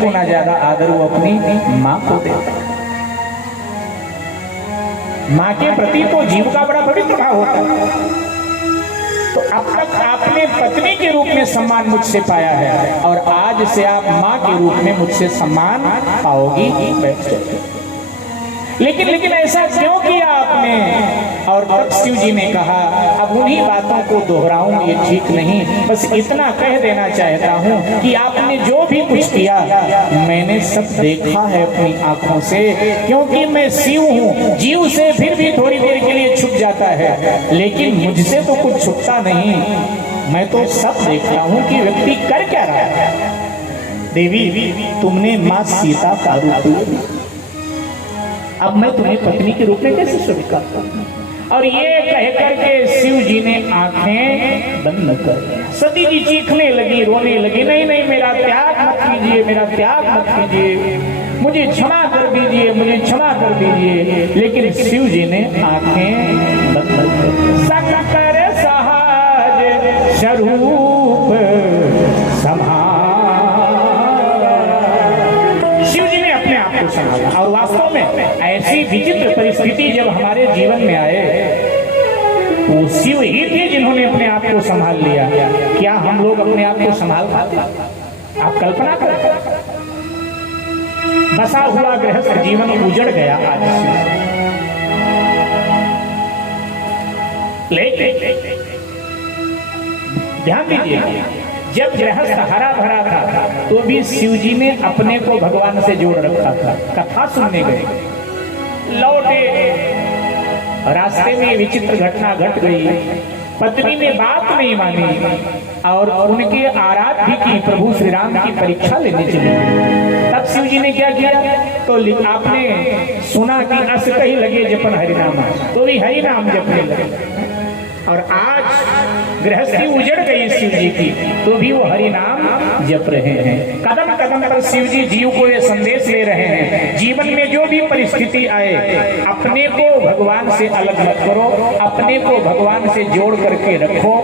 गुना ज्यादा आदर वो अपनी माँ को देता है। माँ के प्रति तो जीव का बड़ा पवित्र भाव होता है। तो अब तक आपने पत्नी के रूप में सम्मान मुझसे पाया है और आज से आप माँ के रूप में मुझसे सम्मान पाओगी। बैठ जाओ। लेकिन ऐसा क्यों किया आपने? और तब शिव जी ने कहा, अब उन्हीं बातों को दोहराऊं ये ठीक नहीं, बस इतना कह देना चाहता हूं कि आपने जो भी कुछ किया मैंने सब देखा है अपनी आंखों से, क्योंकि मैं शिव हूं। जीव से फिर भी थोड़ी देर के लिए छुप जाता है, लेकिन मुझसे तो कुछ छुपता नहीं। मैं तो सब देखता हूं कि व्यक्ति कर क्या रहा है। देवी, तुमने माँ सीता का रूप लिया, अब मैं तुम्हें पत्नी के रूप में कैसे स्वीकार करूं? और ये कहकर के शिव जी ने आंखें बंद कर दी। सती जी चीखने लगी, रोने लगी, नहीं नहीं, मेरा त्याग मत कीजिए, मेरा त्याग मत कीजिए, मुझे क्षमा कर दीजिए, मुझे क्षमा कर दीजिए। लेकिन शिव जी ने आंखें बंद कर दी। शंकर सहज स्वरूप संभाल, शिव जी ने अपने आप को संभाला। और वास्तव में ऐसी विचित्र परिस्थिति जब हमारे जीवन में आए, वो शिव ही थे जिन्होंने अपने आप को संभाल लिया। क्या हम लोग अपने आप को संभाल पाते? आप कल्पना करें, बसा हुआ गृहस्थ जीवन उजड़ गया आज से। ध्यान दीजिए, जब गृहस्थ हरा भरा था तो भी शिव जी ने अपने को भगवान से जोड़ रखा था। कथा सुनने गए, लौटे, रास्ते में विचित्र घटना घट गई। पत्नी ने बात नहीं मानी और उनके आराध्य की प्रभु श्री राम की परीक्षा लेने चली। तब शिव जी ने क्या किया? तो आपने सुना कि अस कही लगे जपन हरिनाम, तो भी हरिनाम जपने लगे। और आज गृहस्थी उजड़ गई शिव जी की, तो भी वो हरि नाम जप रहे हैं। कदम कदम पर शिव जी जीव को ये संदेश ले रहे हैं, जीवन में जो भी परिस्थिति आए, अपने को भगवान से अलग मत करो, अपने को भगवान से जोड़ करके रखो।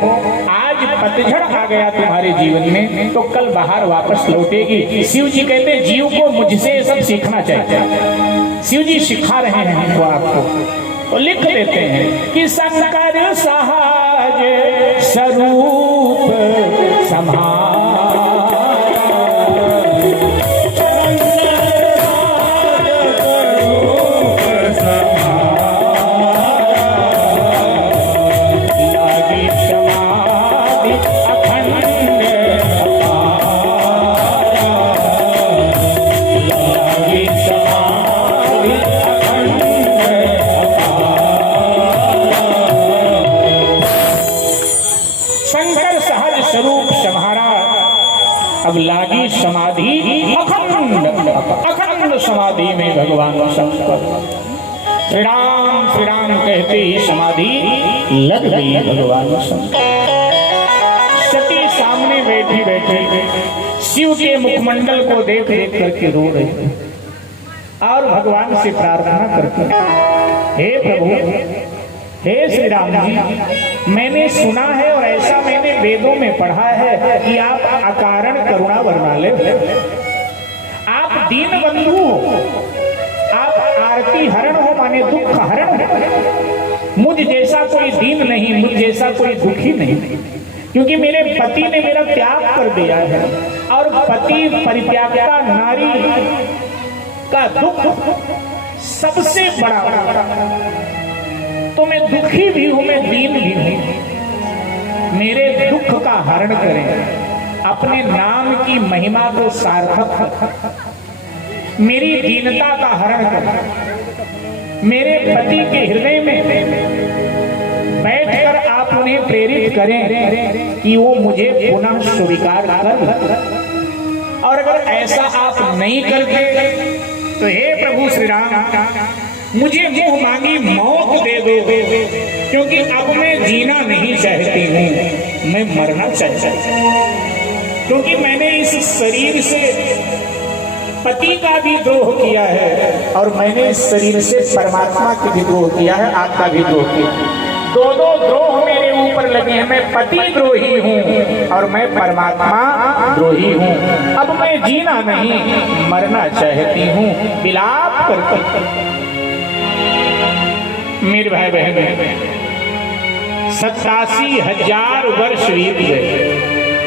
आज पतझड़ आ गया तुम्हारे जीवन में, तो कल बाहर वापस लौटेगी। शिव जी कहते हैं जीव को मुझसे सब सीखना चाहिए। शिव जी सिखा रहे हैं हमको, आपको। और लिख देते हैं कि शंकर सहज स्वरूप संभाल, लागी समाधि अखंड लागी समाधि अखंड। शंकर सहज स्वरूप संहारा, अब लागी समाधि अखंड, अखंड समाधि में भगवान शंकर श्री राम कहते ही समाधि लग गई भगवान शंकर। सती सामने बैठी बैठे शिव के मुखमंडल को देख देख करके रो रही और भगवान से प्रार्थना करती, हे प्रभु, हे श्री राम जी, मैंने सुना है और ऐसा मैंने वेदों में पढ़ा है कि आप अकारण करुणा वर्णाले, आप दीन बंधु हो, आप आरती हरण हो, माने दुख हरण हो। मुझ जैसा कोई दीन नहीं, मुझ जैसा कोई दुखी नहीं, क्योंकि मेरे पति ने मेरा त्याग कर दिया है। और पति परित्यागता नारी का दुख सबसे बड़ा। तो मैं दुखी भी हूं, मैं दीन भी हूं। मेरे दुख का हरण करें, अपने नाम की महिमा को सार्थक करें, मेरी दीनता का हरण करें। मेरे पति के हृदय में बैठकर आप उन्हें प्रेरित करें कि वो मुझे पुनः स्वीकार कर। और अगर ऐसा आप नहीं करते तो हे प्रभु श्री राम, मुझे मुंह मांगी मौत दे दो, क्योंकि अब मैं जीना नहीं चाहती हूँ, मैं मरना चाहती हूँ। क्योंकि मैंने इस शरीर से पति का भी द्रोह किया है और मैंने इस शरीर से परमात्मा की भी द्रोह किया है, आपका भी द्रोह किया। दो दो द्रोह मेरे ऊपर लगे हैं। मैं पति द्रोही हूँ और मैं परमात्मा द्रोही हूँ। अब मैं जीना नहीं मरना चाहती हूँ। विलाप करती मेरे भाई बहन 87,000 वर्ष बीत गए।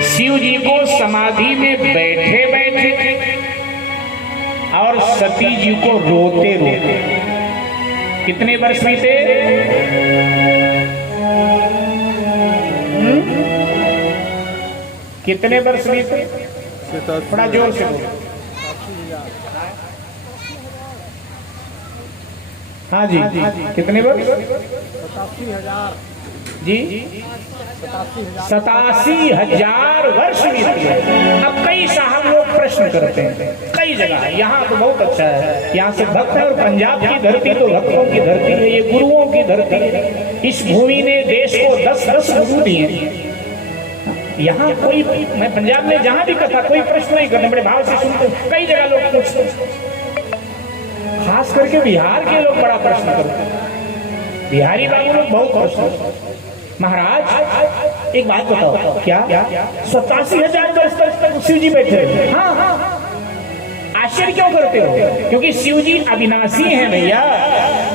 शिव जी को समाधि में बैठे बैठे और सती जी को रोते रोते कितने वर्ष बीते? कितने वर्ष बीते? थोड़ा जोर से बोलो। हाँ जी, कितने वर्ष? 87,000 जी 87,000 वर्ष बीत गए। अब कई साहब लोग प्रश्न करते हैं कई जगह। यहाँ तो बहुत अच्छा है, यहाँ से भक्त है और पंजाब की धरती तो भक्तों की धरती है, ये गुरुओं की धरती है। इस भूमि ने देश को 10-10 गुरु दिए। यहाँ कोई, मैं पंजाब में जहाँ भी कथा कोई प्रश्न नहीं करते, बड़े भाव से सुनते। कई जगह लोग पूछते, खास करके बिहार के लोग बड़ा प्रश्न करते हैं। बिहारी बाबू लोग बहुत प्रश्न। महाराज एक बात बताओ, क्या 87,000 वर्ष तक शिव जी बैठे? हाँ हाँ। आश्चर्य क्यों करते हो? क्योंकि शिव जी अविनाशी हैं भैया,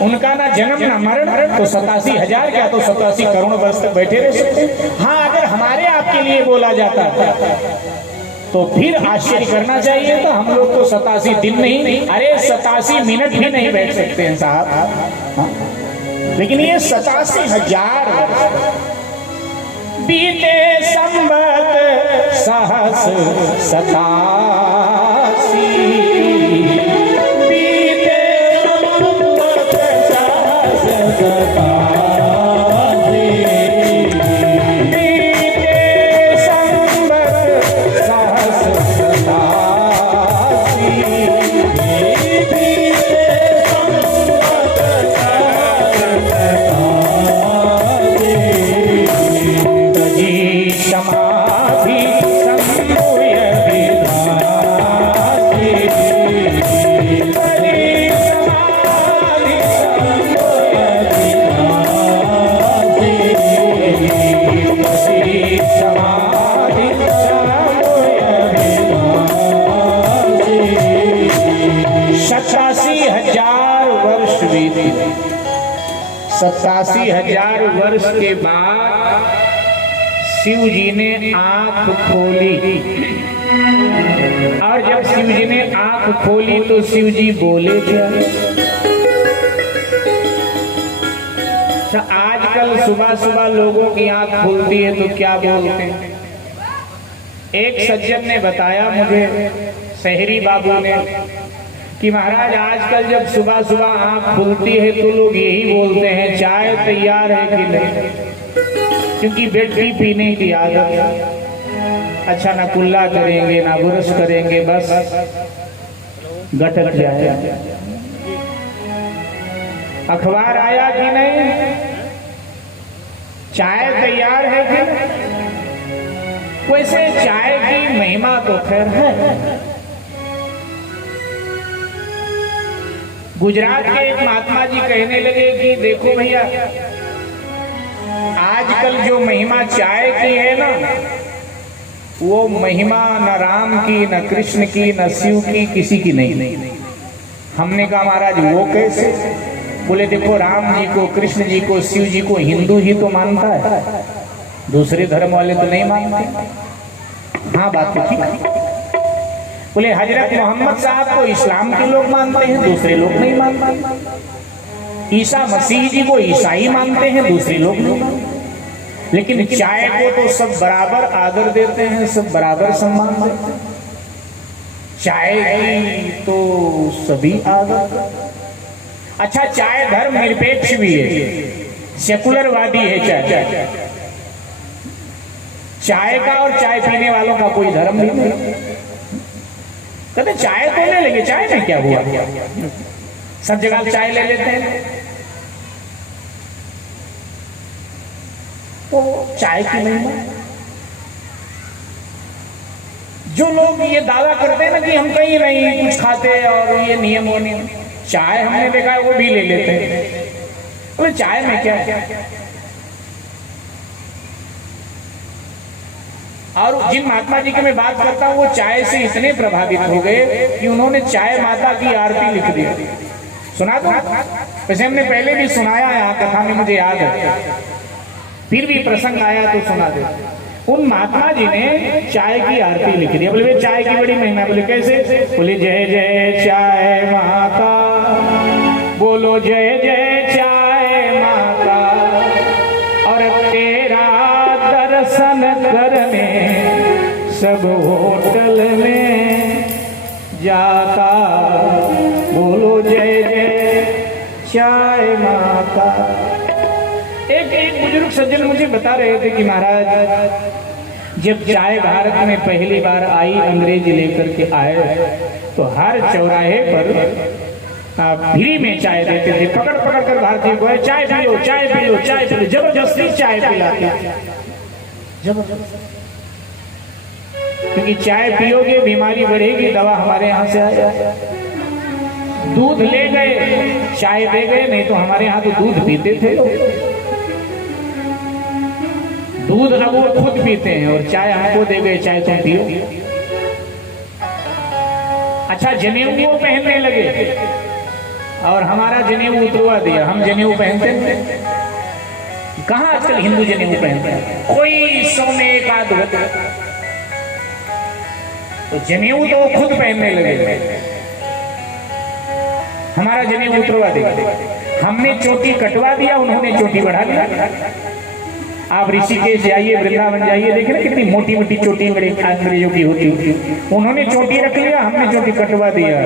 उनका ना जन्म ना मरण। तो 87,000 क्या तो 87 करोड़ वर्ष तक बैठे रह सकते। हाँ, अगर हमारे आपके लिए बोला जाता तो फिर आश्चर्य करना चाहिए। तो हम लोग तो 87 दिन नहीं, अरे 87 मिनट भी नहीं बैठ सकते हैं साहब। लेकिन ये 87,000 बीते संवत सहस 87 बीते संवत सहस 87 बीते संवत सहस 87 समाधि संभूय बीती। 87,000 वर्ष के बाद शिव जी ने आंख खोली, और जब शिव जी ने आंख खोली तो शिव जी बोले क्या? आजकल सुबह सुबह लोगों की आंख खुलती है तो क्या बोलते हैं? एक सज्जन ने बताया मुझे, शहरी बाबू ने, कि महाराज आजकल जब सुबह सुबह आंख खुलती है तो लोग यही बोलते हैं चाय तैयार है कि नहीं, क्योंकि बेटी पीने की आदत। अच्छा, ना कुल्ला करेंगे ना बुरश करेंगे, बस गटक जाए। अखबार आया कि नहीं, चाय तैयार है कि नहीं? वैसे चाय की महिमा तो खैर है। गुजरात के एक महात्मा जी कहने लगे कि देखो भैया, आजकल जो महिमा चाय की है ना, वो महिमा न राम की, न कृष्ण की, न शिव की, किसी की नहीं। हमने कहा महाराज वो कैसे? बोले देखो, राम जी को, कृष्ण जी को, शिव जी को हिंदू ही तो मानता है, दूसरे धर्म वाले तो नहीं मानते। हाँ, बात तो ठीक है। बोले हजरत मोहम्मद साहब को इस्लाम के लोग मानते हैं, दूसरे लोग नहीं मानते। ईसा मसीह जी को ईसाई मानते हैं, दूसरे लोग नहीं। लेकिन चाय को तो सब बराबर आदर देते हैं, सब बराबर सम्मान देते हैं। चाय की तो सभी आदर। अच्छा, चाय धर्म निरपेक्ष भी है, सेकुलरवादी है चाय। चाय का और चाय पीने वालों का कोई धर्म नहीं है। कहते चाय तो ले लेंगे, चाय में क्या हुआ? सब जगह चाय ले लेते हैं, तो चाय की महिमा। जो लोग ये दावा करते हैं ना कि हम कहीं नहीं कुछ खाते और ये नियम होने, चाय हमने देखा है वो भी ले लेते हैं। तो चाय में क्या? और जिन महात्मा जी की मैं बात करता हूँ वो चाय से इतने प्रभावित हो गए कि उन्होंने चाय माता की आरती लिख दी। सुना दो, वैसे हमने पहले भी सुनाया यहाँ कथा में, मुझे याद है, फिर भी प्रसंग आया तो सुना दे। उन महात्मा जी ने चाय की आरती लिख दी। बोले चाय की बड़ी महिमा। बोले कैसे? बोले जय जय चाय माता, बोलो जय जय चाय माता, और तेरा दर्शन करने सब होटल में जाता, बोलो जय जय चाय माता। एक बुजुर्ग सज्जन मुझे बता रहे थे कि महाराज जब चाय भारत में पहली बार आई, अंग्रेज लेकर के आए, तो हर चौराहे पर फ्री में चाय देते थे। पकड़ पकड़ कर भारतीय को चाय पी लो, चाय पी लो, चाय पी लो, जबरदस्ती चाय पिलाते, जबरदस्ती। क्योंकि चाय पियोगे बीमारी बढ़ेगी, दवा हमारे यहाँ से आएगा। दूध ले गए, चाय दे गए, नहीं तो हमारे यहाँ तो दूध पीते थे लोग। दूध अब वो खुद पीते हैं और चाय हमको दे गए, चाय तुम पियो। अच्छा, जनेऊ वो पहनने लगे और हमारा जनेऊ उतरवा दिया। हम जनेऊ पहनते हैं कहाँ आजकल? हिंदू जनेऊ पहनते हैं, कोई 100 में एक आध होता। तो जनेऊ तो वो खुद पहनने लगे, हमारा जनेऊ उतरवा दिया। हमने चोटी कटवा दिया, उन्होंने चोटी बढ़ा दिया। आप ऋषिकेश जाइए, वृंदावन जाइए, देखिए ना कितनी मोटी मोटी चोटी बड़े अंग्रेजों की होती। उन्होंने चोटी रख लिया, हमने चोटी कटवा दिया।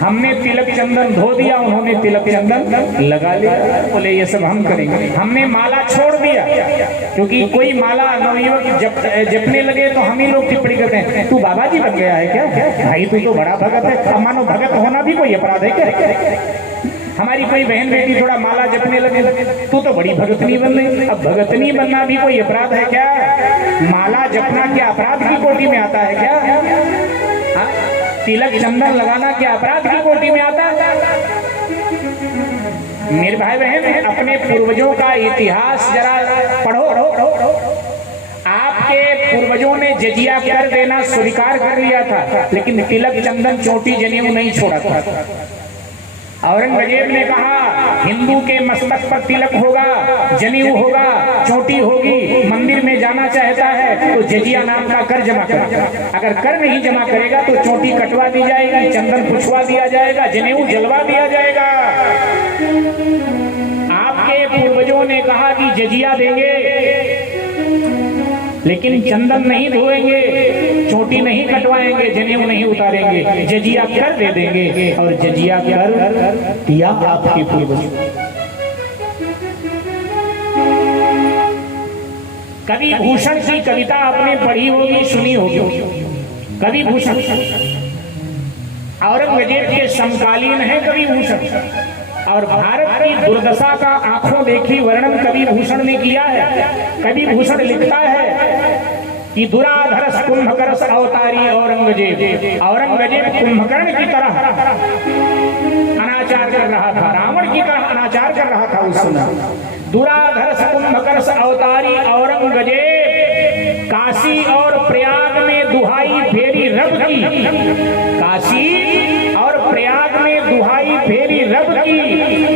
हमने तिलक चंदन धो दिया, उन्होंने तिलक चंदन लगा लिया। बोले ये सब हम करेंगे। हमने माला छोड़ दिया, क्योंकि कोई माला नवयुवक जपने लगे तो हम ही लोग टिप्पणी करते हैं, तू बाबा जी बन गया है क्या? भाई तू तो बड़ा भगत है। अब मानो भगत होना भी कोई अपराध है क्या? हमारी कोई बहन बेटी थोड़ा माला जपने लगे, तू तो बड़ी भगतनी बन गई। अब भगतनी बनना भी कोई अपराध है क्या? माला जपना क्या अपराध की कोटि में आता है क्या? तिलक चंदन लगाना क्या अपराध की कोटि में आता है? मेरे भाई बहन, अपने पूर्वजों का इतिहास जरा पढ़ो। आपके पूर्वजों ने जजिया कर देना स्वीकार कर लिया था, लेकिन तिलक चंदन चोटी जनेऊ नहीं छोड़ा था। औरंगजेब ने कहा हिंदू के मस्तक पर तिलक होगा, जनेऊ होगा, चोटी होगी, मंदिर में जाना चाहता है तो जजिया नाम का कर जमा कर। अगर कर नहीं जमा करेगा तो चोटी कटवा दी जाएगी, चंदन पुछवा दिया जाएगा, जनेऊ जलवा दिया जाएगा। आपके पूर्वजों ने कहा कि जजिया देंगे लेकिन चंदन नहीं धोएंगे, चोटी नहीं कटवाएंगे, जनेऊ नहीं उतारेंगे, जजिया कर दे देंगे। और जजिया कर दिया आपके पूर्वज। कवि भूषण की कविता आपने पढ़ी होगी, सुनी होगी। कवि भूषण औरंगजेब के समकालीन है कवि भूषण, और भारत की दुर्दशा का आंखों देखी वर्णन कवि भूषण ने किया है। कवि भूषण लिखता है कि दुराधर्ष कुंभकर्ण अवतारी औरंगजेब। औरंगजेब कुंभकर्ण की तरह अनाचार कर रहा था, रावण की तरह अनाचार कर रहा था उस समय। दुराधर्ष कुंभकर्ण अवतारी औरंगजेब काशी और प्रयाग में दुहाई फेरी रब की, काशी और प्रयाग में दुहाई फेरी रब की,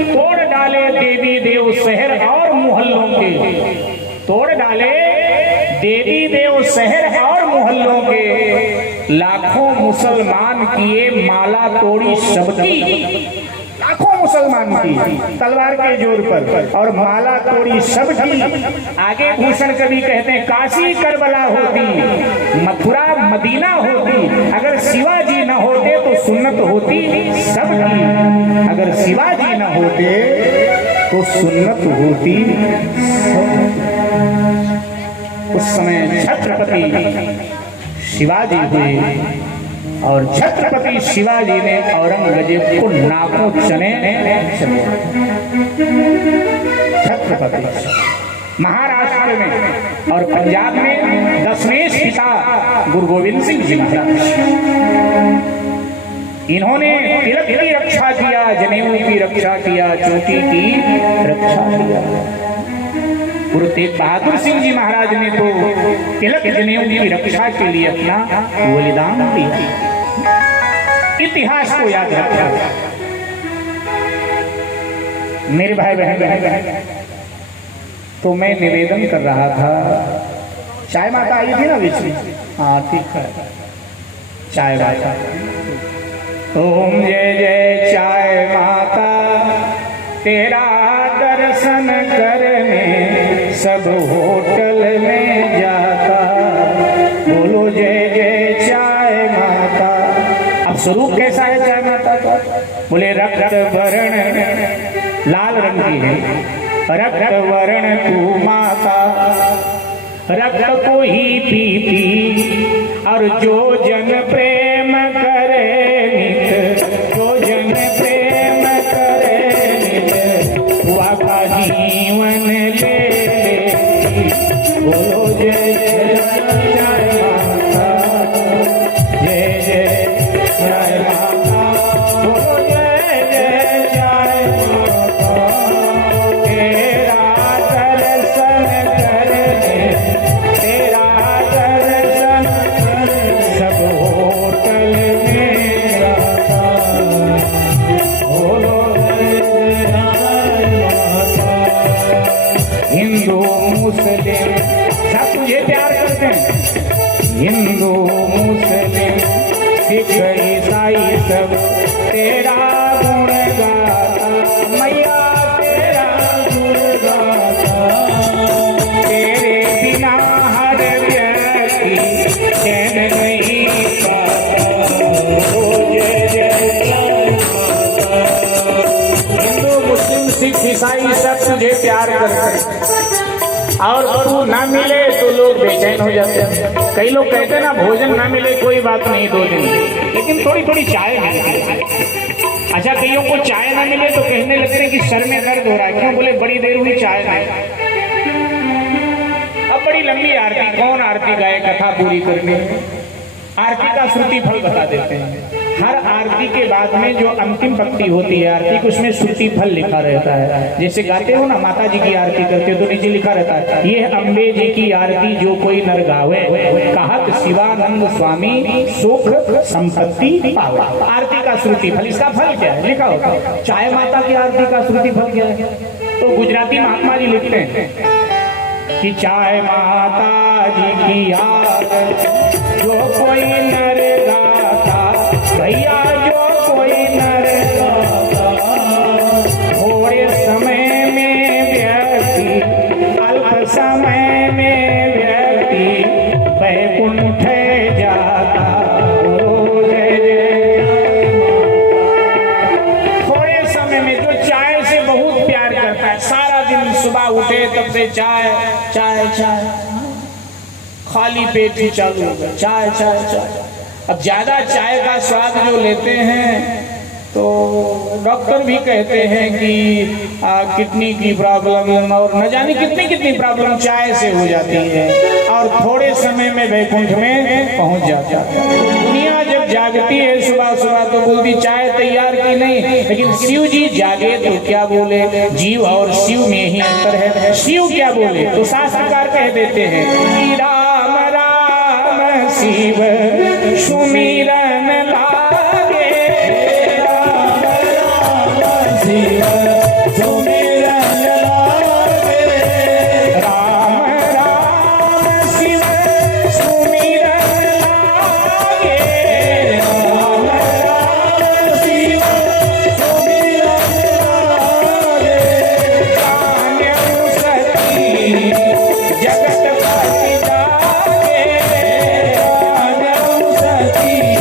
तोड़ डाले देवी देव शहर और मोहल्लों के, तोड़ डाले देवी देव शहर और मोहल्लों के। लाखों मुसलमान किए माला तोड़ी सबकी, लाखों मुसलमान की तलवार के जोर पर, और माला तोड़ी सबकी। आगे भूषण कवि कहते हैं काशी करबला होती, मथुरा मदीना होती, अगर शिवाजी न होते तो सुन्नत होती सबकी। अगर शिवाजी न होते तो सुन्नत होती सबकी। उस समय छत्रपति शिवाजी हुए और छत्रपति शिवाजी ने औरंगजेब को नाकों चने चले। छत्रपति महाराष्ट्र में और पंजाब में दशमेश पिता गुरु गोविंद सिंह जी महाराज, इन्होंने तिलक की रक्षा किया, जनेऊ की रक्षा किया, चोटी की रक्षा किया। गुरु तेग बहादुर सिंह जी महाराज ने तो तिलक जनेऊ की रक्षा के लिए अपना बलिदान दिया। इतिहास को याद रखा। मेरे भाई बहन, तो मैं निवेदन कर रहा था, चाय माता आई थी ना बीच में, हाँ ठीक है, चाय माता। ओम जय जय चाय माता, तेरा दर्शन करने सब होटल में जाता। बोलो जय जय चाय माता। अब स्वरूप कैसा है चाय माता का? बोले रक्त वर्ण लाल रंग की है, रक्त वर्ण तू माता, रक्त को ही पीती और जो जन प्रेम करे नित, जो जन प्रेम करे नित, हुआ का जीवन ले लेती। बोलो जय जय जय माता, जय जय जय माता, बोलो जय जय जय माता। तेरा दर्शन करने, तेरा दर्शन सब होटल में जाता। बोलो जय जय माता। हिंदू मुस्लिम सब तुझे प्यार करते हैं, हिंदू मुस्लिम सिख ईसाई सब तेरा गुण गाता। मैया तेरा गुण गाता, तेरे बिना हर व्यक्ति चैन नहीं पाता। ओ जय जय जय माता। हिंदू मुस्लिम सिख ईसाई सब तुझे प्यार करते हैं, और तू ना मिले तो लोग बेचैन हो जाते हैं। कई लोग कहते हैं ना, भोजन ना मिले कोई बात नहीं 2 दिन, लेकिन थोड़ी थोड़ी चाय मिलती है। अच्छा, कईयों को चाय ना मिले तो कहने लगते हैं कि सर में दर्द हो रहा है। क्यों? बोले बड़ी देर हुई चाय नहीं। अब बड़ी लंबी आरती, कौन आरती गाए कथा पूरी करने में? आरती का श्रुति फल बता देते हैं। हर आरती के बाद में जो अंतिम पंक्ति होती है आरती की, उसमें श्रुति फल लिखा रहता है। जैसे गाते हो ना, माता जी की आरती करते हो तो नीचे लिखा रहता है, ये अम्बे जी की आरती जो कोई नर गावे, कहत शिवानंद स्वामी सुख संपत्ति पावे। आरती का श्रुति फल, इसका फल क्या है लिखा होता है। चाय माता की आरती का श्रुति फल क्या है? तो गुजराती महात्मा जी लिखते हैं कि चाय माता जी की आरती जो कोई नर गाता, भैया जो कोई नर गाता, थोड़े समय में व्यक्ति, अल्प समय में व्यक्ति वैकुंठ जाता। ओ जय जय। थोड़े समय में जो चाय से बहुत प्यार करता है, सारा दिन सुबह उठे तब से चाय चाय चाय, खाली पेट ही चालू होगा चाय चाय चाय। अब ज्यादा चाय का स्वाद जो लेते हैं तो डॉक्टर भी कहते हैं कि किडनी की प्रॉब्लम और न जाने कितनी कितनी प्रॉब्लम चाय से हो जाती है, और थोड़े समय में वैकुंठ में पहुंच जाता है। दुनिया जब जागती है सुबह सुबह तो बोलती चाय तैयार की नहीं, लेकिन शिव जी जागे तो क्या बोले? जीव और शिव में ही अंतर है। शिव क्या बोले तो शास्त्रकार कह देते हैं कि राम राम शिव सुमिरन लागे, राम राम शिव सुमिरन लागे, राम राम शिव सुमिरन लागे, राम राम शिव सुमिरन लागे। कान्यऊ सती जगत पति जागे, कान्यऊ सती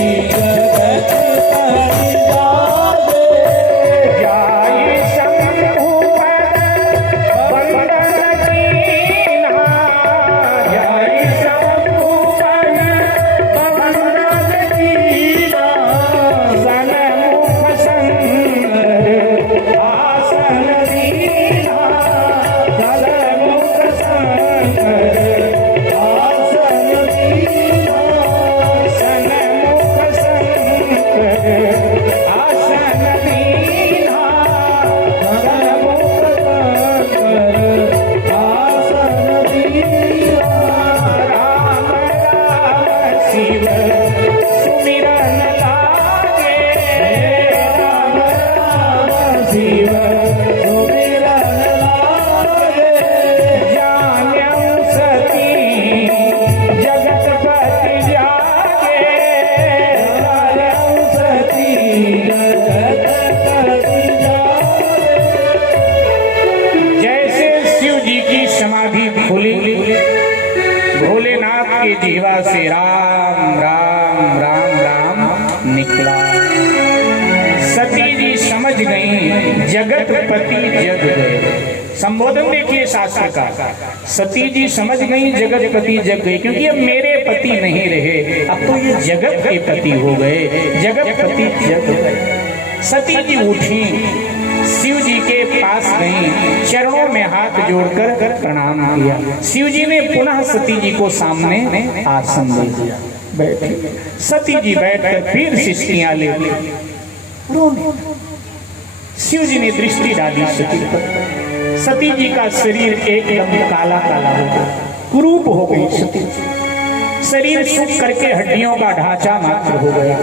निकला। सती जी समझ गई जगत पति जग गए। संबोधन देखिए शास्त्र का, सती जी समझ गई जगत पति जग गए, क्योंकि अब मेरे पति नहीं रहे, अब तो ये जगत के पति हो गए, जगत पति जग गए। सती जी उठी, शिव जी के पास गई, चरणों में हाथ जोड़कर प्रणाम किया। शिव जी ने पुनः सती जी को सामने आसन दे दिया, बैठे। सती जी बैठकर फिर सिसकियां ले रोने। शिव जी ने दृष्टि डाली सती पर, सती जी का शरीर एकदम काला काला हो गया, कुरूप हो गई सती। शरीर सूख करके हड्डियों का ढांचा मात्र हो गया,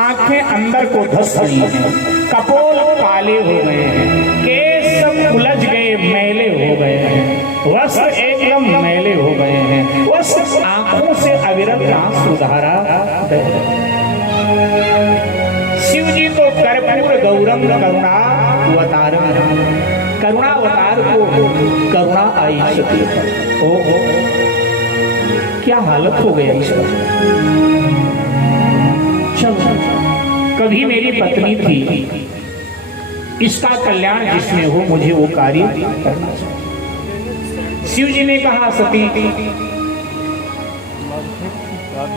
आंखें अंदर को धस गई हैं, कपोल काले हो गए हैं, केस सब उलझ गए, मैले हो गए हैं, वस्त्र एकदम मैले हो गए हैं, वस्त्र आंखों से अविरत आंसुधारा बह रही। शिव जी तो कर्पूर गौरम करुणावतारम, करुणावतार को करुणा आई सती पर। ओ क्या हालत हो गई ईश्वर। चलो, कभी मेरी पत्नी थी, इसका कल्याण जिसमें हो मुझे वो कार्य करना चाहिए। शिव जी ने कहा सती,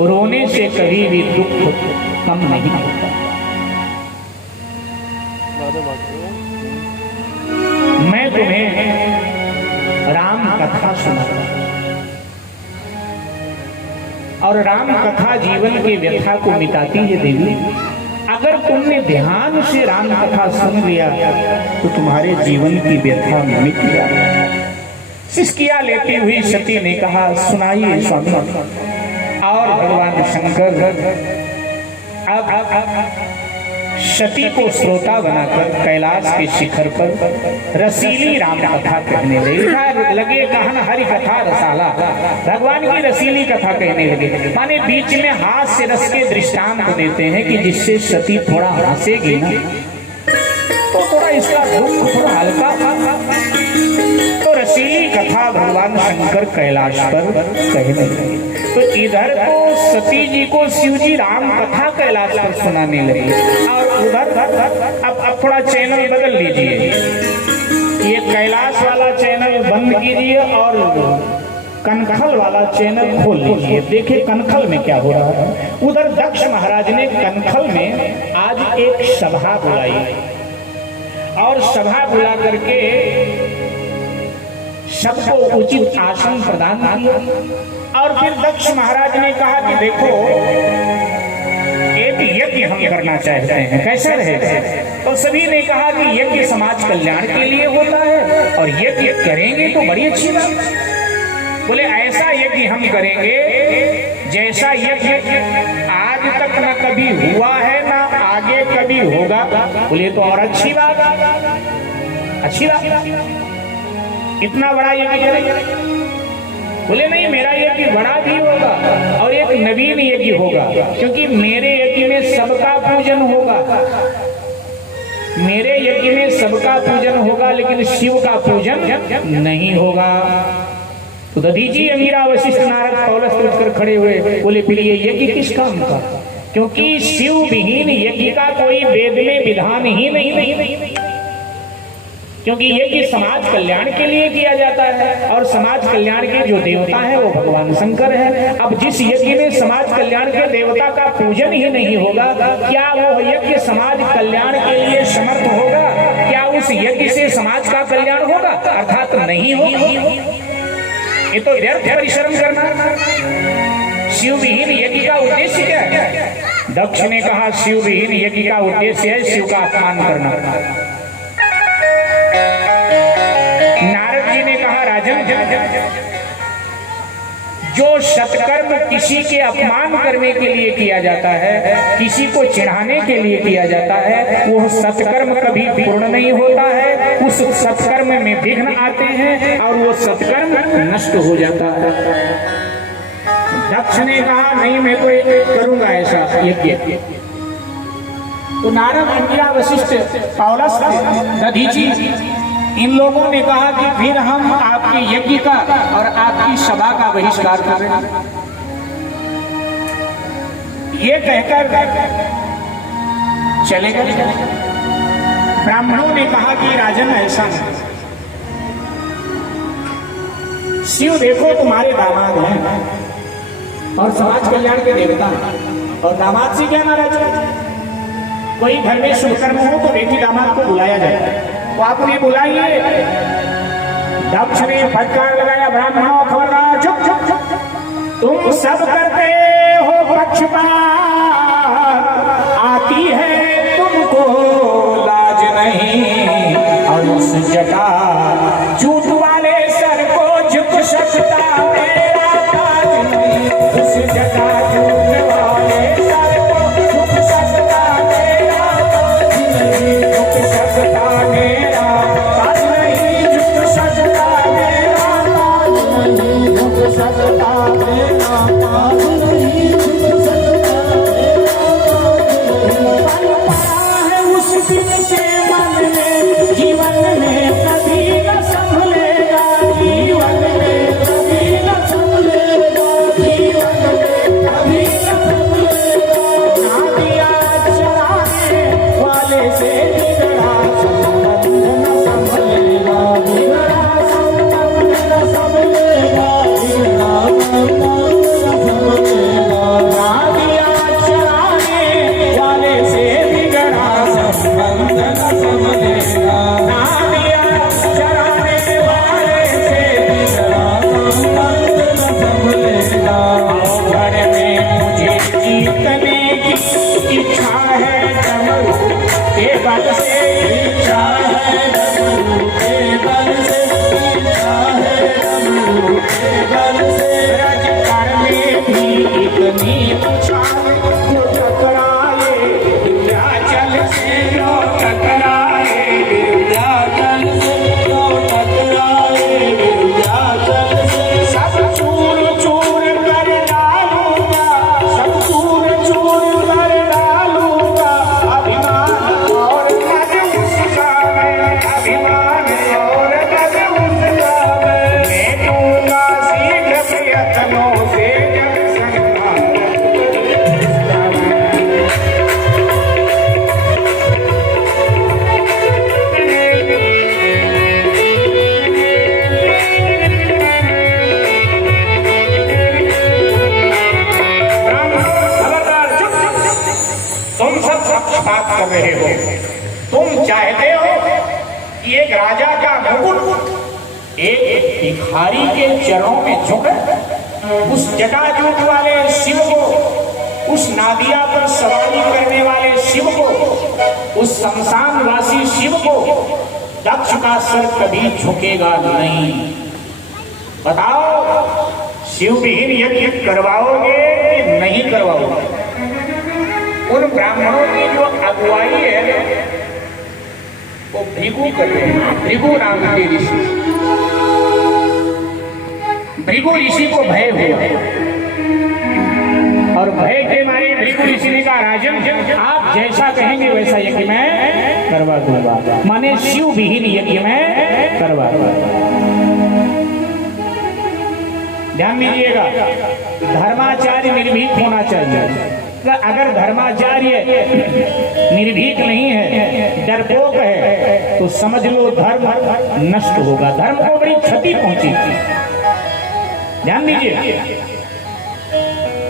रोने से कभी भी दुख कम नहीं होता। मैं तुम्हें राम कथा सुनाता और राम कथा जीवन के व्यथा को मिटाती है देवी। अगर तुमने ध्यान से राम कथा सुन लिया तो तुम्हारे जीवन की व्यथा मिट जाएगी। सिसकियां लेती हुई सती ने कहा, सुनाइए स्वामी। और भगवान शंकर अब सती को श्रोता बनाकर कैलाश के शिखर पर रसीली राम कथा कहने लगे। कहन हरि कथा रसाला, भगवान की रसीली कथा कहने लगे। माने बीच में हाथ से रस के दृष्टांत देते हैं कि जिससे सती थोड़ा हंसेगी ना तो थोड़ा इसका दुख थोड़ा हल्का। तो रसीली कथा भगवान शंकर कैलाश पर कहने लगे। तो इधर तो सती जी को शिव जी राम कथा कैलाश पर सुनाने लगे, और उधर अब थोड़ा चैनल बदल लीजिए, ये कैलाश वाला चैनल बंद कीजिए और कनखल वाला चैनल खोल लीजिए। देखिए कनखल में क्या हो रहा है। उधर दक्ष महाराज ने कनखल में आज एक सभा बुलाई और सभा बुला करके सबको उचित आसन प्रदान किया। और फिर दक्ष महाराज ने कहा कि देखो एक यज्ञ हम करना चाहते हैं, कैसा रहेगा? तो सभी ने कहा कि यज्ञ समाज कल्याण के लिए होता है और यज्ञ करेंगे तो बड़ी अच्छी बात। बोले ऐसा यज्ञ हम करेंगे जैसा यज्ञ आज तक न कभी हुआ है ना आगे कभी होगा। बोले तो और अच्छी बात, अच्छी बात, इतना बड़ा यज्ञ करेंगे। बोले नहीं, मेरा यज्ञ बड़ा भी होगा और एक नवीन यज्ञ होगा, क्योंकि मेरे यज्ञ में सबका पूजन होगा। मेरे यज्ञ में सबका पूजन होगा लेकिन शिव का पूजन नहीं होगा। तो दधीची, अंगिरा, वशिष्ठ, नारद, पौलुस उठकर खड़े हुए। बोले फिर ये यज्ञ किस काम का? क्योंकि शिव विहीन यज्ञ का कोई वेद में विधान ही नहीं। क्योंकि यज्ञ समाज कल्याण के लिए किया जाता है और समाज कल्याण के जो देवता है वो भगवान शंकर है। अब जिस यज्ञ में समाज कल्याण के देवता का पूजन ही नहीं होगा, क्या वो यज्ञ समाज कल्याण के लिए समर्थ होगा? क्या उस यज्ञ से समाज का कल्याण होगा? अर्थात नहीं होगा। ये तो व्यर्थ परिश्रम करना। शिव विहीन यज्ञ का उद्देश्य क्या है? दक्ष ने कहा शिव विहीन यज्ञ का उद्देश्य है शिव का अपमान करना। नारद जी ने कहा राजन, जो सत्कर्म किसी के अपमान करने के लिए किया जाता है, किसी को चिढ़ाने के लिए किया जाता है, वो सत्कर्म कभी पूर्ण नहीं होता है। उस सत्कर्म में विघ्न आते हैं और वो सत्कर्म नष्ट हो जाता है। दक्ष ने कहा नहीं, मैं तो करूंगा ऐसा यज्ञ। तो नारद, अंगिरा, वशिष्ठ, पौलुस, दधीची, इन लोगों ने कहा कि फिर हम आपके यज्ञ का और आपकी सभा का बहिष्कार कर रहे हैं। ये कहकर चलेगा। ब्राह्मणों ने कहा कि राजन ऐसा नहीं, शिव देखो तुम्हारे दामाद हैं और समाज कल्याण के देवता हैं, और दामाद से क्या नाराज है? कोई घर में शुभ कर्म हो तो बेटी दामाद को बुलाया जाए, तो आप उन्हें बुलाइए। दक्ष ने फटकार लगाया, ब्राह्मणों खबरदार, चुप चुप चुप, तुम सब करते हो पक्षपात, आती है तुमको लाज नहीं, और उस जटा झूठ वाले सर को झुक सकता मेरा ताज नहीं, उस जटा झूठ वाले सर को झुक सकता मेरा ताज नहीं, झुक सकता मेरा ताज नहीं, झुक सकता मेरा ताज नहीं, झुक सकता मेरा ताज नहीं, झुक सकता है उस दिन से मन में, जीवन में कभी न संभलेगा, जीवन में कभी न संभलेगा, जीवन में कभी न संभलेगा। ना दिया चराने वाले से बिगड़ा संबंध न संभलेगा, बिगड़ा संबंध न संभलेगा, बिगड़ा संबंध न संभलेगा। ना दिया चराने वाले से बिगड़ा संबंध न संभलेगा, ना दिया चराने वाले से बिगड़ा संबंध न संभलेगा। घर में मुझे जीतने की इच्छा है डमरू के बल से, इच्छा है डमरू के बल से, इच्छा है डमरू के बल से। रज कर में भी इतनी उछाल जो टकराए विंध्याचल से, जो टकराए विंध्याचल से, जो टकराए विंध्याचल से। सब चूर चूर कर डालूंगा, सब चूर चूर कर डालूंगा, अभिमान और कद उसका मैं, अभिमान और कद उसका मैं दूंगा शीघ्र प्रयत्नों से जग संहार। खबरदार, चुप चुप चुप, तुम सब पक्षपात कर रहे हो। तुम चाहते हो कि एक राजा का मुकुट एक भिखारी के चरणों में झुके, उस जटाजूट वाले शिव को, उस नादिया पर सवारी करने वाले शिव को, उस शमशानवासी शिव को दक्ष का सर कभी झुकेगा नहीं। बताओ, शिव विहीन यज्ञ करवाओगे कि नहीं करवाओगे? उन ब्राह्मणों की जो अगुवाई है वो भृगु करते हैं, भृगु नाम के ऋषि। भृगु ऋषि को भय हुआ और भय के मारे भृगु ऋषि ने कहा, राजन आप जैसा कहेंगे वैसा यज्ञ मैं करवा दूंगा, माने शिव विहीन यज्ञ मैं करवा दूंगा। ध्यान दीजिएगा, धर्माचार्य निर्भीक होना चाहिए। अगर धर्माचार्य निर्भीक नहीं है, डरपोक है, तो समझ लो धर्म नष्ट होगा, धर्म को बड़ी क्षति पहुंचेगी। ध्यान दीजिए,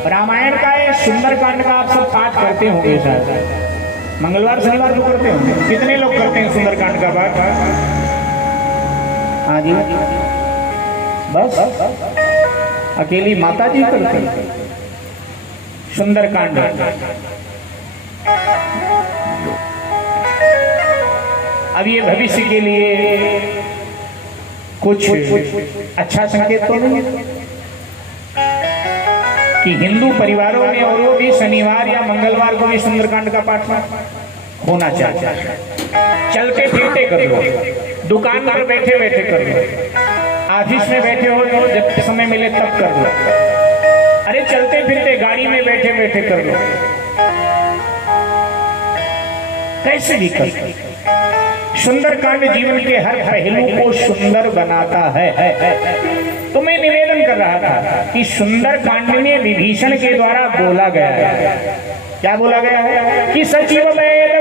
रामायण का ये सुंदरकांड का आप सब पाठ करते होंगे शायद, मंगलवार शनिवार को करते होंगे। कितने लोग करते हैं सुंदरकांड का पाठ? हाँ जी, बस अकेली माता जी करते हैं सुंदरकांड। अब ये भविष्य के लिए कुछ अच्छा संकेत तो नहीं कि हिंदू परिवारों में और वो भी शनिवार या मंगलवार को भी सुंदरकांड का पाठ होना चाहिए। चलते फिरते कर लो, दुकान पर बैठे बैठे कर लो, ऑफिस में बैठे हो तो जब समय मिले तब कर लो, अरे चलते फिरते गाड़ी में बैठे बैठे कर लो, कैसे भी कर लो। सुंदरकांड जीवन के हर पहलू को सुंदर बनाता है। तो मैं निवेदन कर रहा था कि सुंदरकांड में विभीषण के द्वारा बोला गया है, क्या बोला गया है कि सचिव वेद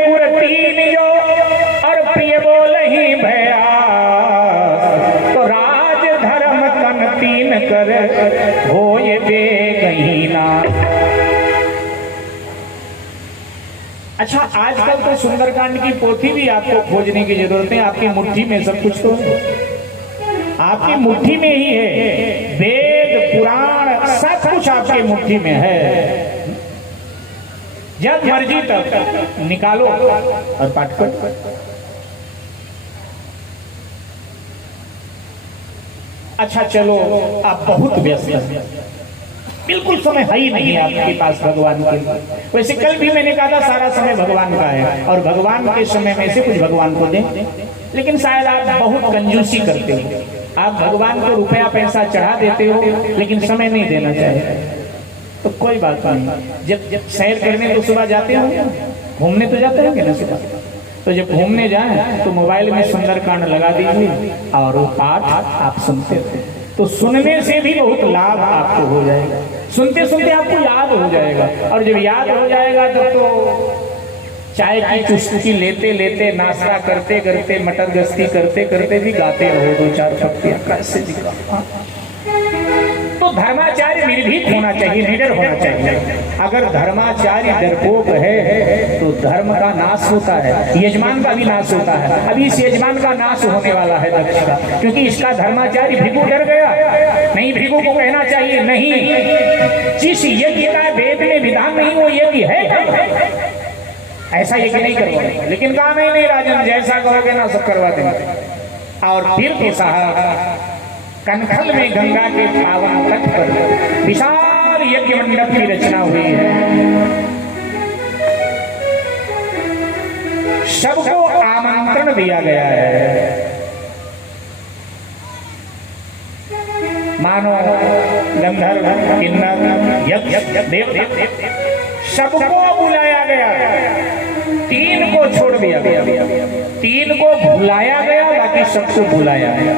अच्छा, आजकल तो सुंदरकांड की पोथी भी आपको खोजने की जरूरत है, आपकी मुट्ठी में सब कुछ तो है, आपकी मुट्ठी में ही है, वेद पुराण सब कुछ आपकी मुट्ठी में है। जब मर्जी तब निकालो और पाठ करो। अच्छा चलो, आप बहुत व्यस्त हैं, बिल्कुल समय है ही नहीं आपके पास भगवान के। वैसे कल भी मैंने कहा था सारा समय भगवान का है और भगवान के समय में से कुछ भगवान को दें, लेकिन शायद आप बहुत कंजूसी करते हो। आप भगवान को रुपया पैसा चढ़ा देते हो लेकिन समय नहीं देना चाहिए। तो कोई बात नहीं, जब सैर करने तो सुबह जाते हो, घूमने तो जाते होंगे ना सुबह, तो जब घूमने जाएं तो मोबाइल में सुंदरकांड लगा दीजिए और वो पाठ आप सुनते थे, तो सुनने से भी बहुत लाभ आपको हो जाएगा। सुनते सुनते आपको याद हो जाएगा, और जब याद हो जाएगा तब तो चाय की चुस्की लेते लेते, नाश्ता करते करते, मटर गश्ती करते करते भी गाते रहो दो चार पत्तियां कैसे दिखा। तो धर्माचार्य निर्भीक होना चाहिए, निडर होना चाहिए। अगर धर्माचार्य डरपोक है तो धर्म का नाश होता है, यजमान का भी नाश होता है। अभी इस यजमान का नाश होने वाला है दक्ष का, क्योंकि इसका धर्माचार्य भृगु डर गया। नहीं, भृगु को कहना चाहिए नहीं, जिस यज्ञ का वेद में विधान नहीं वो यज्ञ है, ऐसा यज्ञ नहीं करवाएगा। लेकिन कहा नहीं राजन, जैसा कहोगे ना सब करवा देंगे। और फिर तो साहब कनखल में गंगा के पावन तट पर विशाल यज्ञ मंडप की रचना हुई है। सबको आमंत्रण दिया गया है। मानो गंधर्व, किन्नर, यक्ष, देवता सबको बुलाया गया। तीन को छोड़ दिया गया, तीन को बुलाया गया, बाकी सबको बुलाया गया।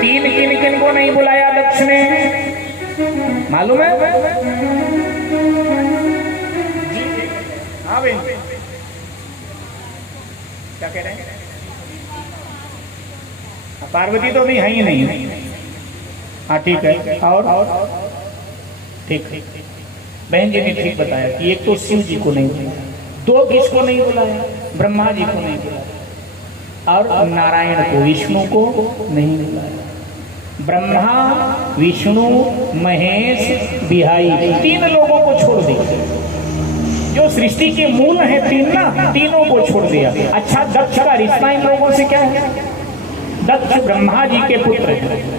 तीन किन को नहीं बुलाया दक्ष ने, मालूम है? हाँ भाई, क्या कह रहे हैं? पार्वती तो नहीं है ही नहीं। हाँ ठीक है, और ठीक, बहन जी ने ठीक बताया कि एक तो शिव जी को नहीं बुलाया, दो किसको नहीं बुलाया, ब्रह्मा जी को नहीं बुलाया, और नारायण को, विष्णु को नहीं बुलाया। ब्रह्मा, विष्णु, महेश, बिहाई, तीन लोगों को छोड़ दिया। जो सृष्टि के मूल है तीन ना, तीनों को छोड़ दिया। अच्छा, दक्ष का रिश्ता इन लोगों से क्या है? दक्ष ब्रह्मा जी के पुत्र हैं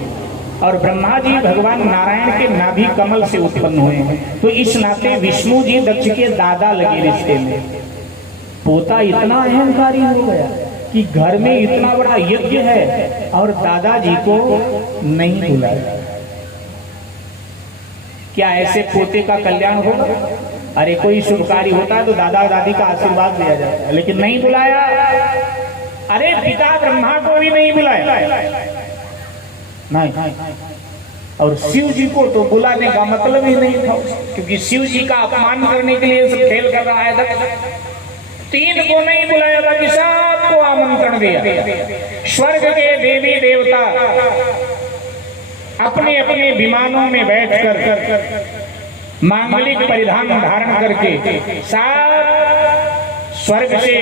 और ब्रह्मा जी भगवान नारायण के नाभि कमल से उत्पन्न हुए हैं, तो इस नाते विष्णु जी दक्ष के दादा लगे रिश्ते में। पोता इतना अहंकारी हो गया कि घर में इतना बड़ा यज्ञ है और दादाजी को नहीं बुलाया। क्या ऐसे पोते का कल्याण होगा? अरे कोई शुभ कार्य होता है तो दादा दादी का आशीर्वाद लिया जाता है, लेकिन नहीं बुलाया। अरे पिता ब्रह्मा को भी नहीं बुलाया, नहीं। और शिव जी को तो बुलाने का मतलब ही नहीं था, क्योंकि शिव जी का अपमान करने के लिए सब खेल कर रहा है। तीन को नहीं बुलाया, बाकी सबको आमंत्रण दिया। स्वर्ग के देवी देवता अपने अपने विमानों में बैठकर मांगलिक परिधान धारण करके सब स्वर्ग से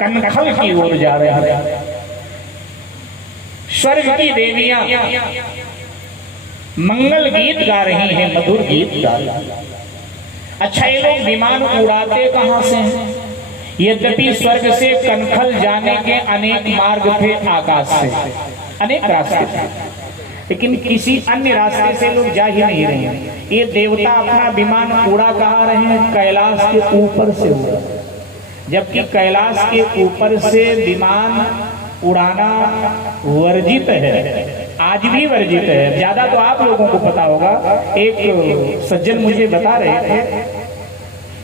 कनखल की ओर जा रहे हैं। स्वर्ग की देवियां मंगल गीत गा रही हैं, मधुर गीत गा रही हैं। अच्छा, ये लोग विमान उड़ाते कहां से हैं? यद्यपि स्वर्ग से कनखल जाने के अनेक मार्ग थे, आकाश से अनेक रास्ते थे, लेकिन किसी अन्य रास्ते से लोग जा ही नहीं रहे हैं। ये देवता अपना विमान उड़ा कहा रहे हैं? कैलाश के ऊपर से उड़ा, जबकि कैलाश के ऊपर से विमान उड़ाना वर्जित है, आज भी वर्जित है। ज्यादा तो आप लोगों को पता होगा। एक सज्जन मुझे बता रहे थे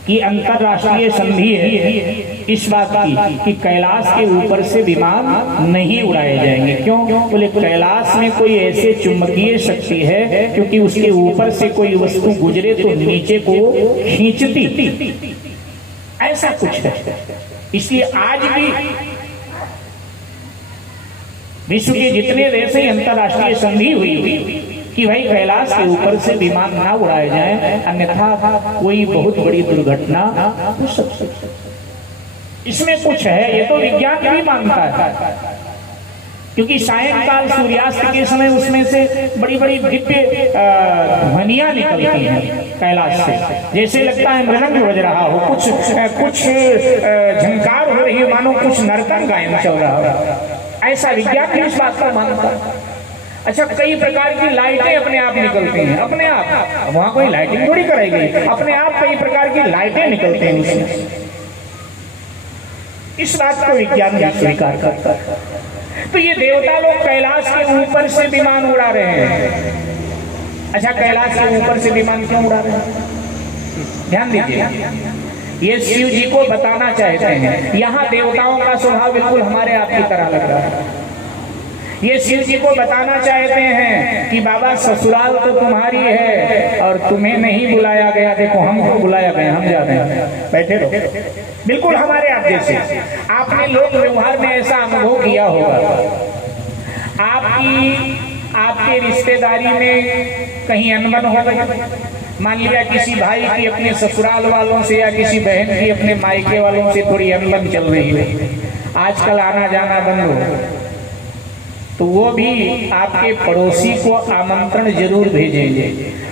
कि अंतरराष्ट्रीय संधि है इस बात की कि कैलाश के ऊपर से विमान नहीं उड़ाए जाएंगे। क्यों? बोले कैलाश में कोई ऐसे चुंबकीय शक्ति है, क्योंकि उसके ऊपर से कोई वस्तु गुजरे तो नीचे को खींचती, ऐसा कुछ है। इसलिए आज भी विश्व के जितने देश हैं अंतरराष्ट्रीय संधि हुई, कि भाई कैलाश के ऊपर से विमान ना उड़ाए जाए, अन्यथा कोई बहुत बड़ी दुर्घटना हो सकती है। इसमें कुछ है, ये तो विज्ञान भी मानता है, क्योंकि सायंकाल सूर्यास्त के समय उसमें से बड़ी बड़ी दिव्य ध्वनियां निकलती हैं कैलाश से, जैसे लगता है मृदंग बज रहा हो, कुछ झंकार हो रही है, मानो कुछ नर्तन गायन चल रहा हो। ऐसा विज्ञान भी इस बात को मानता है। अच्छा, कई प्रकार की लाइटें अपने आप निकलती हैं, अपने आप, वहां कोई लाइटिंग थोड़ी करेगी, अपने आप कई प्रकार की लाइटें निकलती हैं उसमें। इस बात को विज्ञान भी स्वीकार करता है। तो ये देवता लोग कैलाश के ऊपर से विमान उड़ा रहे हैं। अच्छा, कैलाश के ऊपर से विमान क्यों उड़ा रहे हैं? ध्यान दीजिए, ये शिव जी को बताना चाहते हैं। यहाँ देवताओं का स्वभाव बिल्कुल हमारे आपकी तरह लग रहा है। ये शिव जी को बताना चाहते हैं कि बाबा ससुराल तो तुम्हारी है और तुम्हें नहीं बुलाया गया, देखो हमको बुलाया गया, हम जा रहे हैं, बैठे रहो। बिल्कुल हमारे आप जैसे आपने लोक व्यवहार में ऐसा अनुभव किया होगा। आपके रिश्तेदारी में कहीं अनबन हो गई, मान लिया किसी भाई की अपने ससुराल वालों से या किसी बहन की अपने मायके वालों से थोड़ी अनबन चल रही है, आजकल आना जाना बंद हो, तो वो भी आपके पड़ोसी को आमंत्रण जरूर भेजेंगे,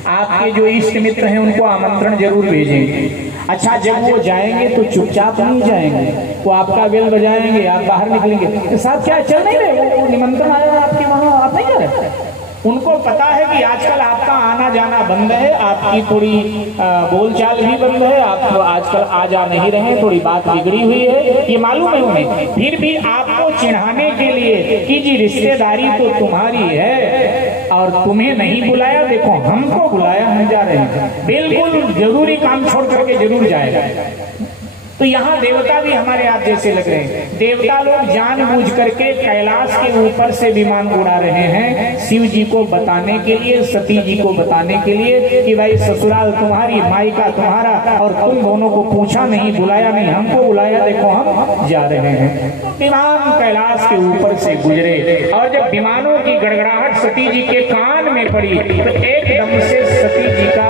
आपके जो इष्ट मित्र हैं उनको आमंत्रण जरूर भेजेंगे। अच्छा, जब वो जाएंगे तो चुपचाप नहीं जाएंगे, वो आपका बेल बजाएंगे, आप बाहर निकलेंगे, साथ क्या चल नहीं रहे, वो निमंत्रण आया आपके वहां, आप नहीं जा रहे। उनको पता है कि आजकल आपका आना जाना बंद है, आपकी थोड़ी बोलचाल भी बंद है, आप आजकल आ जा नहीं रहे, थोड़ी बात बिगड़ी हुई है, ये मालूम है उन्हें। फिर भी आपको चिढ़ाने के लिए कि जी रिश्तेदारी तो तुम्हारी है और तुम्हें नहीं बुलाया, देखो हमको बुलाया, हम जा रहे हैं, बिल्कुल जरूरी काम छोड़ करके जरूर जाएगा। तो यहाँ देवता भी हमारे आप जैसे लग रहे हैं। देवता लोग जानबूझ करके कैलाश के ऊपर से विमान उड़ा रहे हैं शिव जी को बताने के लिए, सती जी को बताने के लिए कि भाई ससुराल तुम्हारी, मायका तुम्हारा, और तुम दोनों को पूछा नहीं, बुलाया नहीं, हमको बुलाया, देखो हम जा रहे हैं। विमान कैलाश के ऊपर से गुजरे और जब विमानों की गड़गड़ाहट सती जी के कान में पड़ी तो एकदम से सती जी का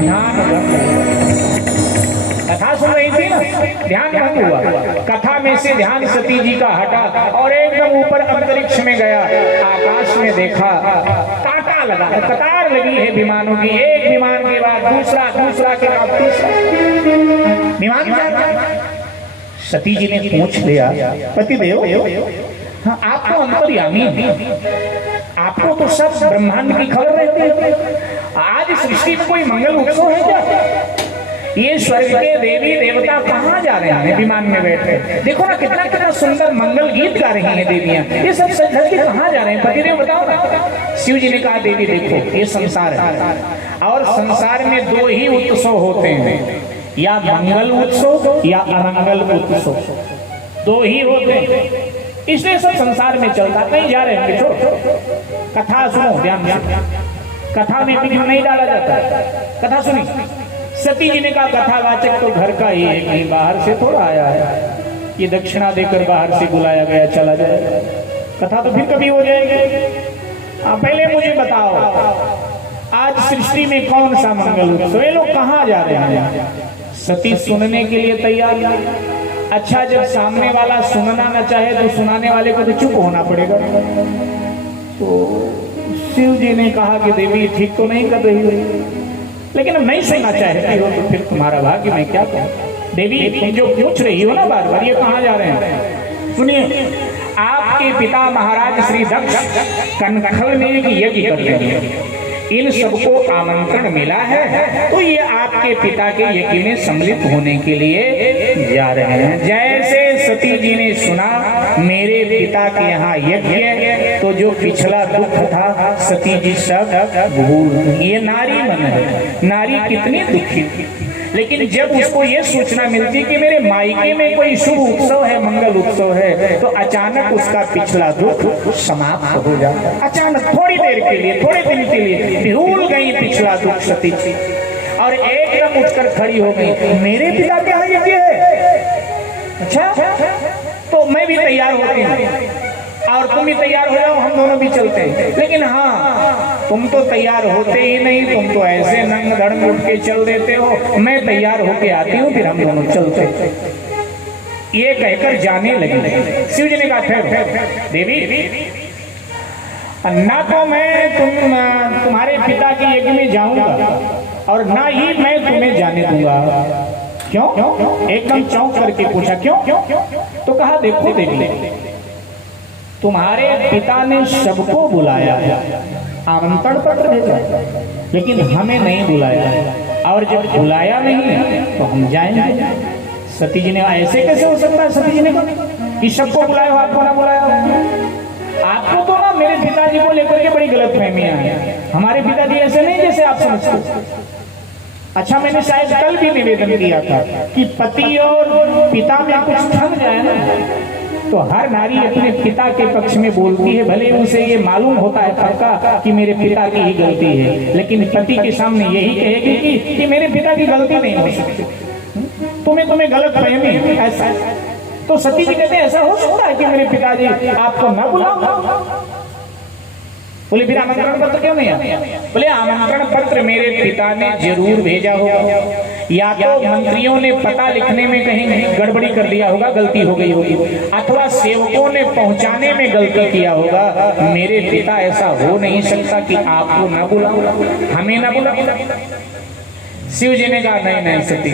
ध्यान भंग। कथा सुन रही थी ना, ध्यान भंग हुआ, कथा में से ध्यान सती जी का हटा और एकदम ऊपर अंतरिक्ष में गया। आकाश में देखा, कांटा लगा, कतार लगी है विमानों की, एक विमान के बाद दूसरा, दूसरा के बाद तीसरा विमान। सती जी ने पूछ लिया, पतिदेव, हाँ आप तो अंतर्यामी हैं, आपको तो सब ब्रह्मांड की खबर रहती है, आज सृष्टि में कोई मंगल उत्सव है क्या? ये स्वर्ग के देवी देवता कहाँ जा रहे हैं विमान में बैठे? देखो ना कितना कितना सुंदर मंगल गीत गा रही हैं देवियां, ये सब सज के कहाँ जा रहे हैं? पतिदेव बताओ ना। शिव जी ने कहा, देवी देखो ये संसार है और संसार में दो ही उत्सव होते हैं, या मंगल उत्सव या अमंगल उत्सव, दो ही होते हैं, इसलिए सब संसार में चलता। कहीं जा रहे हैं, छोड़ो, कथा सुनो ध्यान से, कथा में विघ्न नहीं डाला जाता, कथा सुनी। सती जी ने कहा, कथावाचक तो घर का ही है, कहीं बाहर से थोड़ा आया है, ये दक्षिणा देकर बाहर से बुलाया गया चला जाएगा, कथा तो फिर कभी हो जाएगी। पहले मुझे बताओ, आज सृष्टि में कौन सा मंगल उत्सव? ये लोग कहाँ जा रहे हैं? सती सुनने के लिए तैयार नहीं। अच्छा, जब सामने वाला सुनना न चाहे तो सुनाने वाले को तो चुप होना पड़ेगा। तो शिव जी ने कहा कि देवी ठीक तो नहीं कर रही हो, लेकिन अब नहीं सुनना चाहती हो तो फिर तुम्हारा भाग्य, मैं क्या कहूँ। देवी तुम जो पूछ रही हो ना बार बार, ये कहाँ जा रहे हैं? सुनिए, आपके पिता महाराज श्री दक्ष कनखल में एक यज्ञ कर रहे हैं, इन सबको आमंत्रण मिला है, तो ये आपके पिता के यज्ञ में सम्मिलित होने के लिए जा रहे हैं। जैसे सती जी ने सुना मेरे पिता के यहाँ यज्ञ, तो जो पिछला दुख था सती जी सब भूल। ये नारी मन है, नारी कितनी दुखी थी, लेकिन जब उसको ये सूचना मिलती कि मेरे मायके में कोई शुभ उत्सव है, मंगल उत्सव है, तो अचानक उसका पिछला दुख समाप्त हो जाता। अचानक थोड़ी देर के लिए, थोड़े दिन के लिए भूल गई पिछला दुख सती जी और एकदम उठकर खड़ी हो गई, मेरे पिता के यहाँ यज्ञ है, अच्छा तो मैं भी तैयार होती हूँ। और तुम भी तैयार हो जाओ, हम दोनों भी चलते हैं। लेकिन हाँ, तुम तो तैयार होते ही नहीं, तुम तो ऐसे नंग धड़ंग उठ के चल देते हो। मैं तैयार होके आती हूँ, फिर हम दोनों चलते हैं। ये कहकर जाने लगे। शिव जी ने कहा ठहरो देवी, ना तो मैं तुम्हारे पिता के यज्ञ में जाऊंगा और ना ही मैं तुम्हें जाने दूंगा। क्यों? एकदम चौंक करके पूछा क्यों? तो कहा देखो देवी, तुम्हारे पिता ने सबको बुलाया, आमंत्रण पत्र भेजा, लेकिन हमें नहीं बुलाया। और जब बुलाया नहीं तो हम जाएंगे। सती जी ने ऐसे कैसे हो सकता है? सती जी ने कहा कि सबको बुलाया हो, आपको ना बुलाया हो। आपको तो ना मेरे पिताजी को लेकर के बड़ी गलतफहमियां हैं। हमारे पिताजी ऐसे नहीं जैसे आप समझते। अच्छा, मैंने शायद कल भी निवेदन किया था कि पति और पिता में कुछ थम जाए ना, तो हर नारी अपने पिता के पक्ष में बोलती है, भले उसे ये मालूम होता है पक्का कि मेरे पिता की ही गलती है, लेकिन पति के सामने यही कहेगी कि मेरे पिता की गलती नहीं हो सकती, तुम्हें गलत फहमी ऐसा। तो सती जी कहते हैं ऐसा हो सकता है कि मेरे पिताजी आपको न बुलाओ? बोले फिर आमंत्रण पत्र क्यों नहीं आया? बोले आमंत्रण पत्र मेरे पिता ने जरूर भेजा होगा, या तो मंत्रियों ने पता लिखने में कहीं गड़बड़ी कर दिया होगा, गलती हो गई होगी, अथवा सेवकों ने पहुंचाने में गलती किया होगा। मेरे पिता ऐसा हो नहीं सकता कि आपको न बुलाओ, हमें न बुलाओ। शिव जी ने कहा नहीं सती,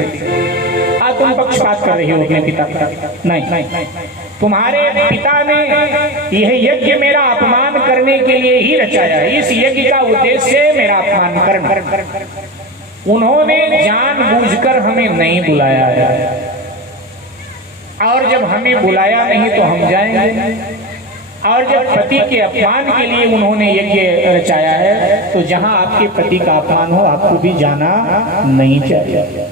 आज तुम पक्षपात कर रही हो अपने पिता का। नहीं, तुम्हारे पिता ने यह यज्ञ मेरा अपमान करने के लिए ही रचाया है। इस यज्ञ का उद्देश्य मेरा अपमान करना। उन्होंने जानबूझकर हमें नहीं बुलाया है, और जब हमें बुलाया नहीं तो हम जाएंगे। और जब पति के अपमान के लिए उन्होंने यज्ञ रचाया है, तो जहां आपके पति का अपमान हो आपको भी जाना नहीं चाहिए।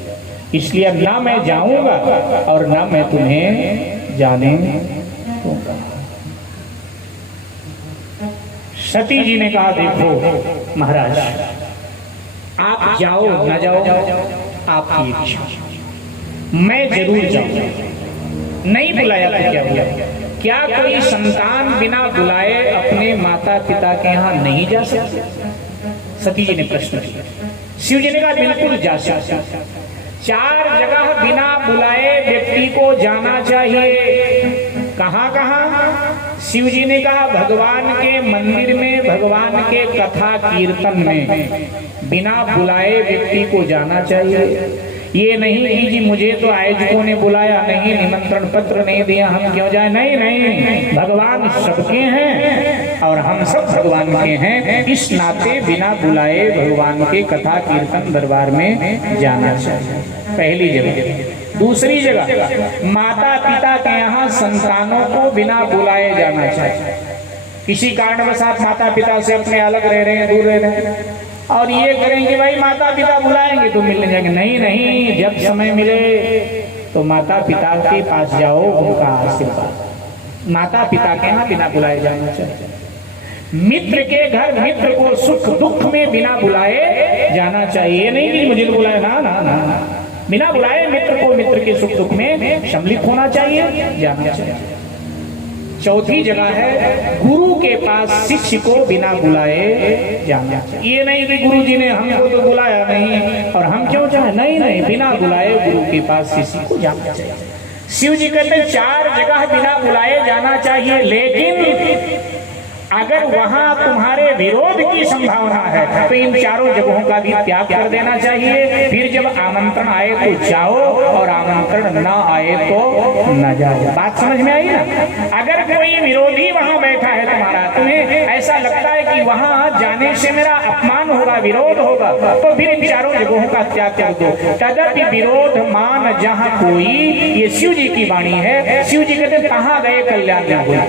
इसलिए अब ना मैं जाऊंगा और ना मैं तुम्हें जाने दूंगा। सती जी ने कहा देखो महाराज, आप जाओ ना जाओ आपकी इच्छा, मैं जरूर जाऊंगा। नहीं बुलाया तो क्या हुआ? क्या कोई संतान बिना बुलाए अपने माता पिता के यहाँ नहीं जा सकता? सती जी ने प्रश्न किया। शिव जी ने कहा बिल्कुल जा सकता। 4 जगह बिना बुलाए व्यक्ति को जाना चाहिए। कहाँ कहाँ? शिव जी ने कहा भगवान के मंदिर में, भगवान के कथा कीर्तन में बिना बुलाए व्यक्ति को जाना चाहिए। ये नहीं कि जी मुझे तो आयोजकों ने बुलाया नहीं, निमंत्रण पत्र नहीं दिया, हम क्यों जाए? नहीं, भगवान सबके हैं और हम सब भगवान के हैं। इस नाते बिना बुलाए भगवान के कथा कीर्तन दरबार में जाना चाहिए, पहली जगह। दूसरी जगह, माता पिता के यहाँ संतानों को बिना बुलाए जाना चाहिए। किसी कारणवशात माता पिता से अपने अलग रह रहे हैं, दूर रह रहे हैं, और ये करेंगे भाई माता पिता बुलाएंगे तो मिलने जाएंगे। नहीं, जब समय मिले तो माता पिता के पास जाओ, उनका आशीर्वाद। माता पिता के यहाँ बिना बुलाए जाना चाहिए। मित्र के घर मित्र को सुख दुख में बिना बुलाए जाना चाहिए। नहीं कि मुझे तो बुलाया, ना, बिना बुलाए मित्र को मित्र के सुख दुख में सम्मिलित होना चाहिए, जाना चाहिए। चौथी जगह है गुरु के पास शिष्य को बिना बुलाए जाना। ये नहीं कि गुरु जी ने हमको तो बुलाया नहीं और हम क्यों जाए? नहीं, बिना बुलाए गुरु के पास शिष्य को जाना चाहिए। शिव जी कहते 4 जगह बिना बुलाए जाना चाहिए, लेकिन अगर वहां तुम्हारे विरोध की संभावना है तो इन 4 जगहों का भी त्याग कर देना चाहिए। फिर जब आमंत्रण आए तो जाओ और आमंत्रण ना आए तो न जाओ। बात समझ में आई ना? अगर कोई विरोधी वहां बैठा है तुम्हारा, तुम्हें ऐसा लगता है कि वहां जाने से मेरा अपमान होगा, विरोध होगा, तो फिर इन 4 जगहों का त्याग कर दो। तदपि विरोध मान जहां कोई, ये शिव जी की वाणी है। शिव जी कहते कहाँ गए कल्याण हुआ।